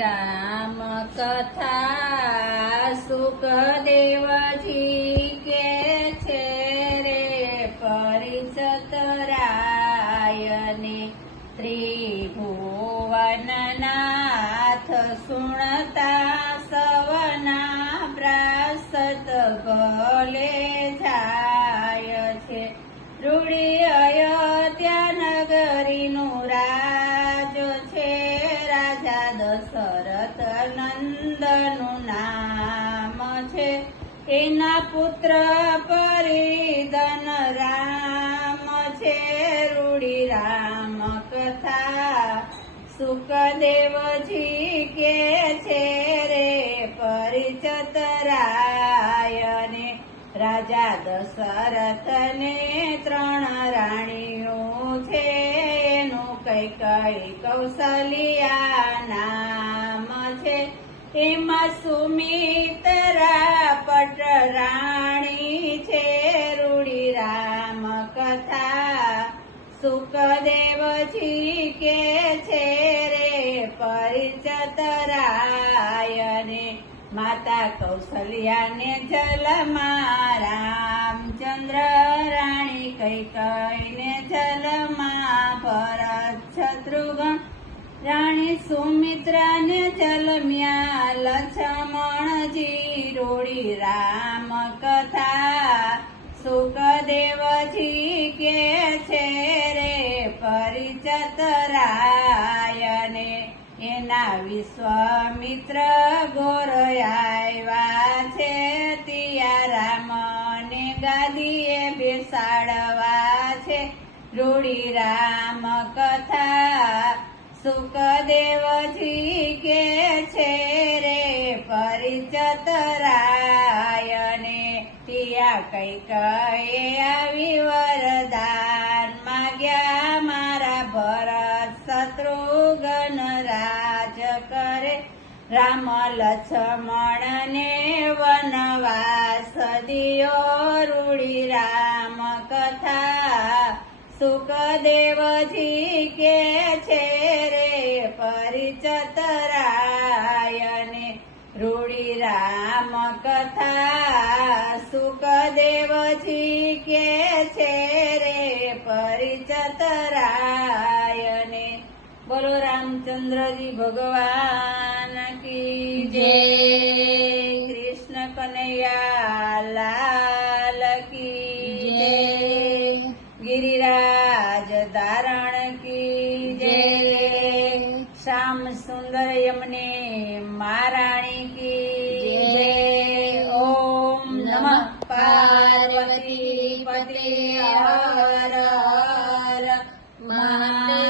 રામ કથા સુખદેવજી કે છે રે પરિચત રાયને ત્રિભુવનનાથ સુણતા સવના પ્રાસત ભલે જાય છે રૂડી અયોધ્યા નગરીનું રાજ છે રાજા દશરથ નંદનું નામ છે એના પુત્ર પરિદન રામ છે રૂડી રામ કથા સુખદેવજી કે છે રે પરિચત રાયને રાજા દશરથને 3 રાણીઓ છે એનું કૈકેયી કૌશલ્યા નામ છે એમાં સુમિત્રા પટરાણી છે રૂડી રામ કથા સુખદેવજી કે છે રે પરિચત રાયને માતા કૌશલ્યાને જલમાં રામચંદ્ર રાણી કૈકેયીને જલમાં ભરત શત્રુઘ્ન રાણી સુમિત્રાને જલમ્યા લક્ષ્મણજી રૂડી રામ કથા સુખદેવજી કે છે રે પરિચત રાયને એના વિશ્વામિત્ર ઘોર આવ્યા છે તિયા રામને ગાદીએ બેસાડવા છે રૂડી રામ કથા સુખદેવજી કે છે રે પરિચત રાયને તિયા કૈકેયી આવી વરદાન માગ્યા મારા ભરત શત્રુઘ્ન રાજ કરે રામ લક્ષ્મણને વનવાસ દિયો રૂડી રામ કથા સુખદેવજી કે છે રે પરિચત રાયને રૂડી રામ કથા સુખદેવજી કે છે રે પરિચત રાયને બોલો રામચંદ્રજી ભગવાન કી જય કૃષ્ણ કનૈયા લાલ કી જય गिरिराज धारण की जय श्याम सुंदर यमुने महारानी की जय ओम नमः पार्वती पते हर हर महादेव।